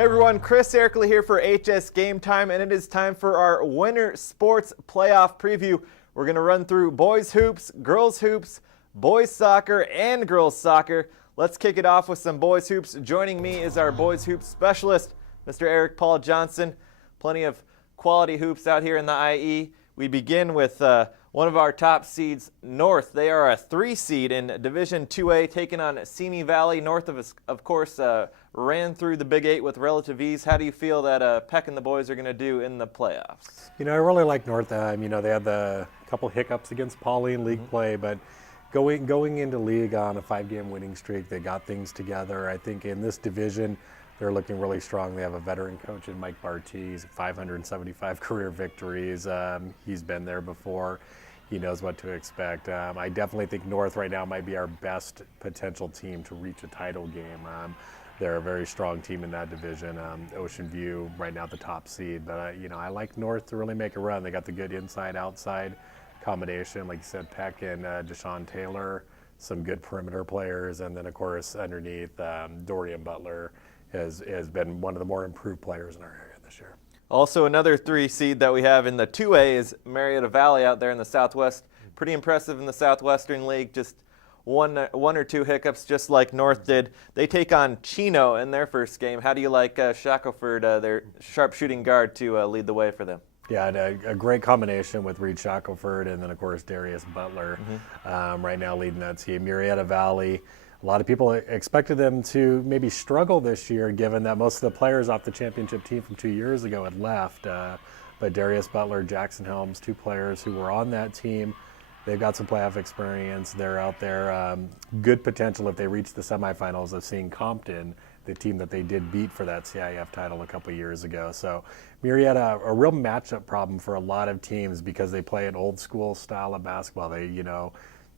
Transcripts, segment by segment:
Hey everyone, Chris Ercoli here for HS Game Time, and it is time for our Winter Sports Playoff Preview. We're going to run through boys hoops, girls hoops, boys soccer, and girls soccer. Let's kick it off with some boys hoops. Joining me is our boys hoops specialist, Mr. Eric Paul Johnson. Plenty of quality hoops out here in the IE. We begin with one of our top seeds, North. They are a 3 seed in Division 2A, taking on Simi Valley. North of course, ran through the Big 8 with relative ease. How do you feel that Peck and the boys are going to do in the playoffs? You know, I really like North. They had the couple hiccups against Pauley in league play, but going into league on a 5-game winning streak, they got things together. I think in this division, they're looking really strong. They have a veteran coach in Mike Bartese, 575 career victories. He's been there before. He knows what to expect. I definitely think North right now might be our best potential team to reach a title game. They're a very strong team in that division. Ocean View right now the top seed, but I like North to really make a run. They got the good inside-outside combination, like you said, Peck and Deshaun Taylor, some good perimeter players, and then of course underneath Dorian Butler has been one of the more improved players in our area this year. Also, another 3 seed that we have in the 2A is Murrieta Valley out there in the Southwest. Pretty impressive in the Southwestern League. Just one or two hiccups, just like North did. They take on Chino in their first game. How do you like Shackelford, their sharpshooting guard, to lead the way for them? Yeah, a great combination with Reed Shackelford and then, of course, Darius Butler right now leading that team. Murrieta Valley, a lot of people expected them to maybe struggle this year, given that most of the players off the championship team from 2 years ago had left. But Darius Butler, Jackson Helms, 2 players who were on that team, they've got some playoff experience. They're out there. Good potential if they reach the semifinals of seeing Compton, the team that they did beat for that CIF title a couple years ago. So Murrieta, a real matchup problem for a lot of teams because they play an old school style of basketball.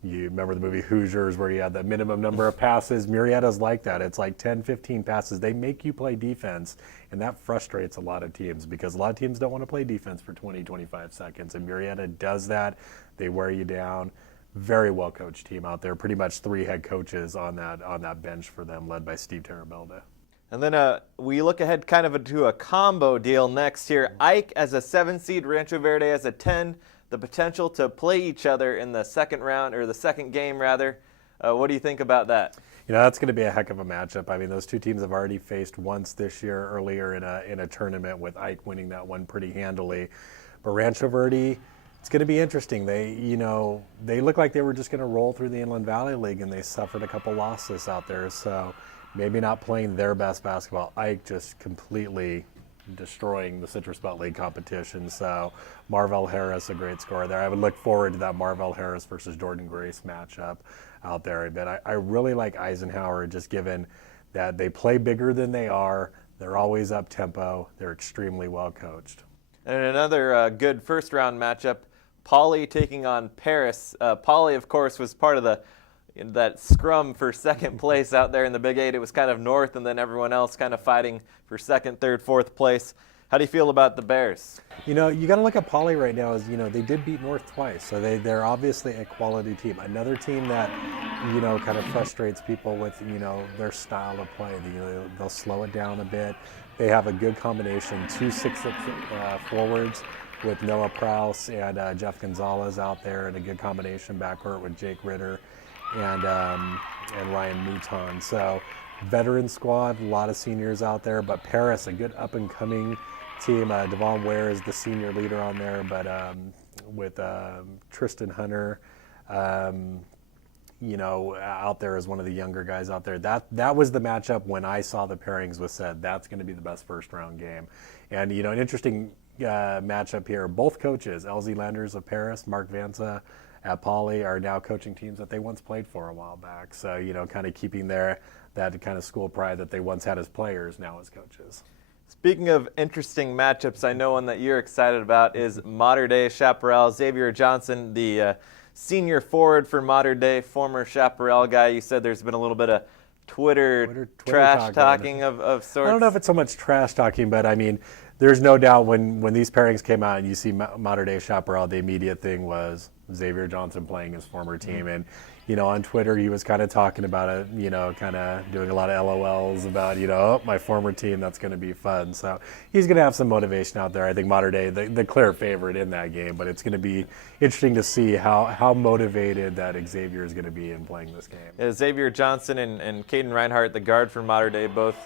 You remember the movie Hoosiers where you had the minimum number of passes. Murrieta's like that. It's like 10, 15 passes. They make you play defense, and that frustrates a lot of teams because a lot of teams don't want to play defense for 20, 25 seconds, and Murrieta does that. They wear you down. Very well-coached team out there. Pretty much 3 head coaches on that bench for them, led by Steve Terabelda. And then we look ahead kind of to a combo deal next here. Ike as a 7 seed, Rancho Verde as a 10. The potential to play each other in the second round, or the second game rather. What do you think about that? That's going to be a heck of a matchup. I mean, those 2 teams have already faced once this year earlier in a tournament, with Ike winning that one pretty handily. But Rancho Verde, it's going to be interesting. They look like they were just going to roll through the Inland Valley League, and they suffered a couple losses out there. So maybe not playing their best basketball. Ike just completely destroying the Citrus Belt League competition. So Marvell Harris, a great scorer there. I would look forward to that Marvell Harris versus Jordan Grace matchup out there. But I really like Eisenhower, just given that they play bigger than they are. They're always up tempo. They're extremely well coached. And another good first round matchup, Pauley taking on Paris. Pauley, of course, was part of that scrum for second place out there in the Big 8. It was kind of North and then everyone else kind of fighting for second, third, fourth place. How do you feel about the Bears? You got to look at Pauley right now as, they did beat North twice, so they're obviously a quality team. Another team that, kind of frustrates people with, their style of play. They'll slow it down a bit. They have a good combination, 2 6'6" forwards with Noah Prouse and Jeff Gonzalez out there, and a good combination backcourt with Jake Ritter and Ryan Mouton. So veteran squad, a lot of seniors out there, but Paris, a good up-and-coming team. Devon Ware is the senior leader on there, but with Tristan Hunter, out there as one of the younger guys out there. That was the matchup when I saw the pairings was said that's going to be the best first-round game. And, an interesting matchup here. Both coaches, LZ Landers of Paris, Mark Vanza at Pauley, are now coaching teams that they once played for a while back. So, kind of keeping that kind of school pride that they once had as players, now as coaches. Speaking of interesting matchups, I know one that you're excited about is Mater Dei Chaparral. Xavier Johnson, the senior forward for Mater Dei, former Chaparral guy. You said there's been a little bit of Twitter trash talking of sorts. I don't know if it's so much trash talking, but I mean, there's no doubt when these pairings came out and you see Mater Dei Chaparral, the immediate thing was Xavier Johnson playing his former team. And, on Twitter, he was kind of talking about it, kind of doing a lot of LOLs about, oh, my former team, that's going to be fun. So he's going to have some motivation out there. I think Mater Dei, the clear favorite in that game, but it's going to be interesting to see how motivated that Xavier is going to be in playing this game. Yeah, Xavier Johnson and Caden Reinhardt, the guard for Mater Dei, both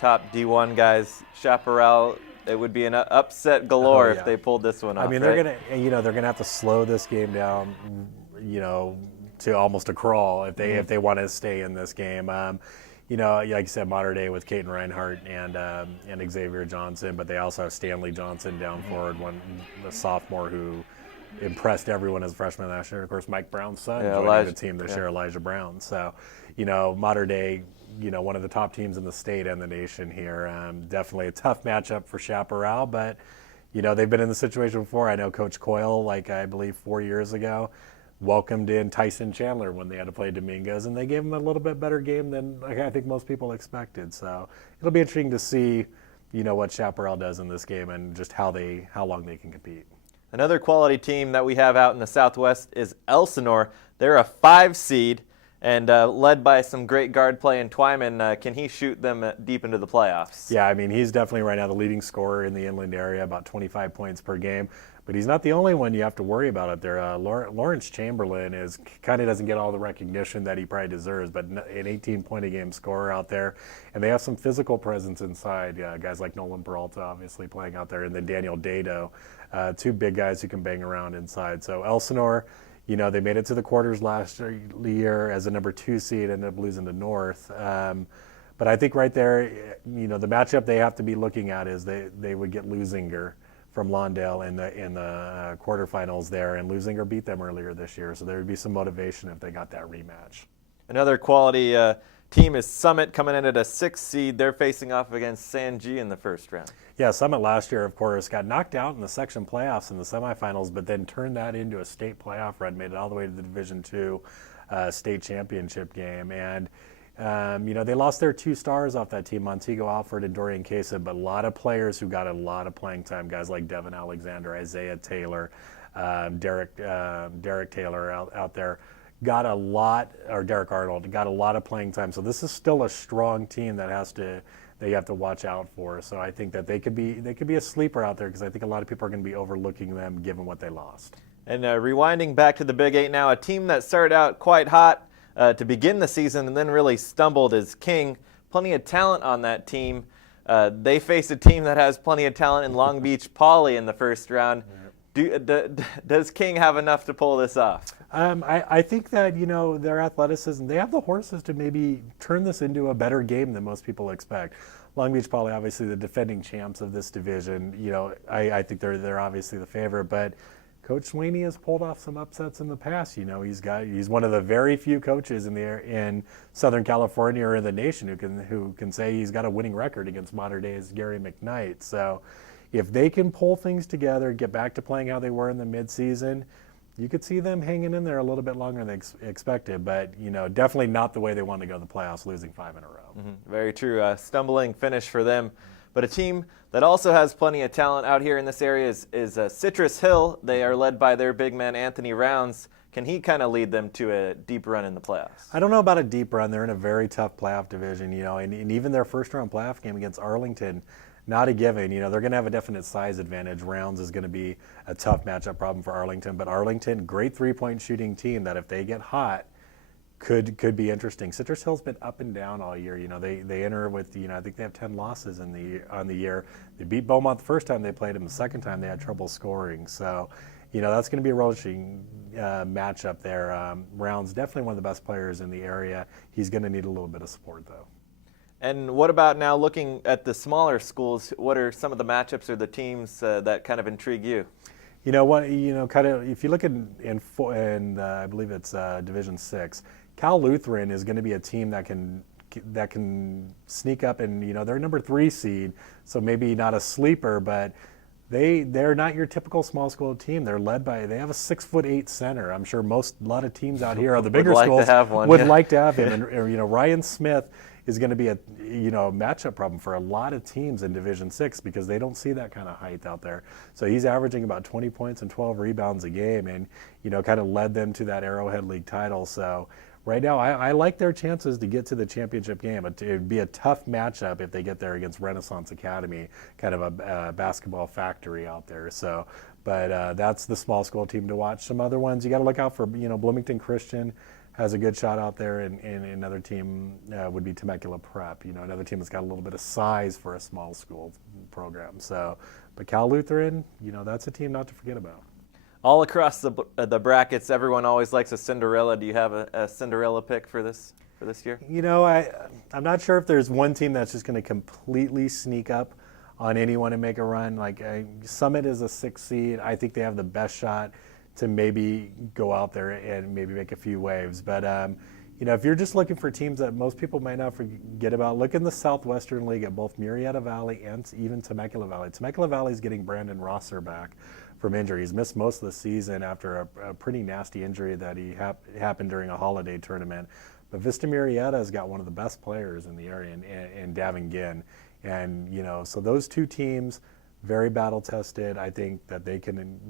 top D1 guys. Chaparral, it would be an upset galore if they pulled this one off. I mean, they're gonna have to slow this game down, to almost a crawl if they want to stay in this game. Like you said, Mater Dei with Caden Reinhardt and Xavier Johnson, but they also have Stanley Johnson down forward, the sophomore who impressed everyone as a freshman last year. Of course, Mike Brown's son joining the team this year, Elijah Brown. So, Mater Dei, one of the top teams in the state and the nation here. Definitely a tough matchup for Chaparral, but they've been in the situation before. I know Coach Coyle, I believe 4 years ago, welcomed in Tyson Chandler when they had to play Domingos, and they gave him a little bit better game than I think most people expected. So it'll be interesting to see, what Chaparral does in this game and just how long they can compete. Another quality team that we have out in the Southwest is Elsinore. They're a 5 seed and led by some great guard play in Twyman. Can he shoot them deep into the playoffs? Yeah, I mean, he's definitely right now the leading scorer in the inland area, about 25 points per game. But he's not the only one you have to worry about up there. Lawrence Chamberlain doesn't get all the recognition that he probably deserves, but an 18-point-a-game scorer out there. And they have some physical presence inside. Guys like Nolan Peralta obviously playing out there, and then Daniel Dado, two big guys who can bang around inside. So Elsinore, they made it to the quarters last year as a number 2 seed, ended up losing to North. But I think right there, the matchup they have to be looking at is they would get Lusinger from Lawndale in the quarterfinals there, and Lusinger beat them earlier this year, so there would be some motivation if they got that rematch. Another quality team is Summit, coming in at a 6 seed. They're facing off against San G in the first round. Yeah, Summit last year, of course, got knocked out in the section playoffs in the semifinals, but then turned that into a state playoff run, made it all the way to the Division II state championship game. And they lost their 2 stars off that team, Montego Alford and Dorian Kasem, but a lot of players who got a lot of playing time, guys like Devin Alexander, Isaiah Taylor, Derek Taylor out there, got a lot, or Derek Arnold, got a lot of playing time. So this is still a strong team that you have to watch out for. So I think that they could be a sleeper out there, because I think a lot of people are going to be overlooking them given what they lost. And rewinding back to the Big 8 now, a team that started out quite hot to begin the season and then really stumbled is King. Plenty of talent on that team. They face a team that has plenty of talent in Long Beach Poly in the first round. Does King have enough to pull this off? I think that, their athleticism, they have the horses to maybe turn this into a better game than most people expect. Long Beach Poly, obviously the defending champs of this division, I think they're obviously the favorite, but Coach Sweeney has pulled off some upsets in the past. He's one of the very few coaches in Southern California or in the nation who can say he's got a winning record against Mater Dei's Gary McKnight. So if they can pull things together, get back to playing how they were in the midseason, you could see them hanging in there a little bit longer than expected, but definitely not the way they want to go to the playoffs, losing 5 in a row. Mm-hmm. Very true. Stumbling finish for them. But a team that also has plenty of talent out here in this area is Citrus Hill. They are led by their big man, Anthony Rounds. Can he kind of lead them to a deep run in the playoffs? I don't know about a deep run. They're in a very tough playoff division, and even their first-round playoff game against Arlington, not a given. They're going to have a definite size advantage. Rounds is going to be a tough matchup problem for Arlington, but Arlington, great three-point shooting team that if they get hot, could be interesting. Citrus Hill's been up and down all year. They enter with, I think they have 10 losses on the year. They beat Beaumont the first time they played them. The second time they had trouble scoring. So, that's going to be a real interesting matchup there. Rounds, definitely one of the best players in the area. He's going to need a little bit of support, though. And what about now looking at the smaller schools? What are some of the matchups or the teams that kind of intrigue you? Kind of if you look in I believe it's Division 6, Cal Lutheran is going to be a team that can sneak up, and they're a number 3 seed, so maybe not a sleeper, but they're not your typical small school team. They have a 6'8" center. I'm sure a lot of teams out here, the bigger schools, would like to have him. And Ryan Smith is going to be a matchup problem for a lot of teams in Division 6 because they don't see that kind of height out there. So he's averaging about 20 points and 12 rebounds a game, and kind of led them to that Arrowhead League title. So right now, I like their chances to get to the championship game. It would be a tough matchup if they get there against Renaissance Academy, kind of a basketball factory out there. So, but that's the small school team to watch. Some other ones you got to look out for. Bloomington Christian has a good shot out there, and another team would be Temecula Prep. Another team that's got a little bit of size for a small school program. So, but Cal Lutheran, that's a team not to forget about. All across the brackets, everyone always likes a Cinderella. Do you have a Cinderella pick for this year? I'm not sure if there's one team that's just going to completely sneak up on anyone and make a run. Like Summit is a 6 seed. I think they have the best shot to maybe go out there and maybe make a few waves. But if you're just looking for teams that most people might not forget about, look in the Southwestern League at both Murrieta Valley and even Temecula Valley. Temecula Valley is getting Brandon Rosser back from injury. He's missed most of the season after a pretty nasty injury that happened during a holiday tournament. But Vista Murrieta has got one of the best players in the area in Davin Ginn. And, so those two teams, very battle tested. I think that they can,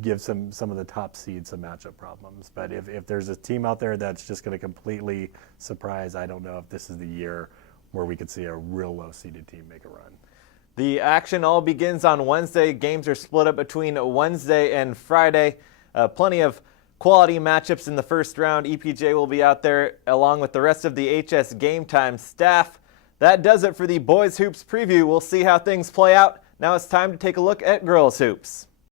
give some of the top seeds some matchup problems. But if there's a team out there that's just going to completely surprise, I don't know if this is the year where we could see a real low-seeded team make a run. The action all begins on Wednesday. Games are split up between Wednesday and Friday. Plenty of quality matchups in the first round. EPJ will be out there along with the rest of the HS Game Time staff. That does it for the Boys Hoops preview. We'll see how things play out. Now it's time to take a look at Girls Hoops.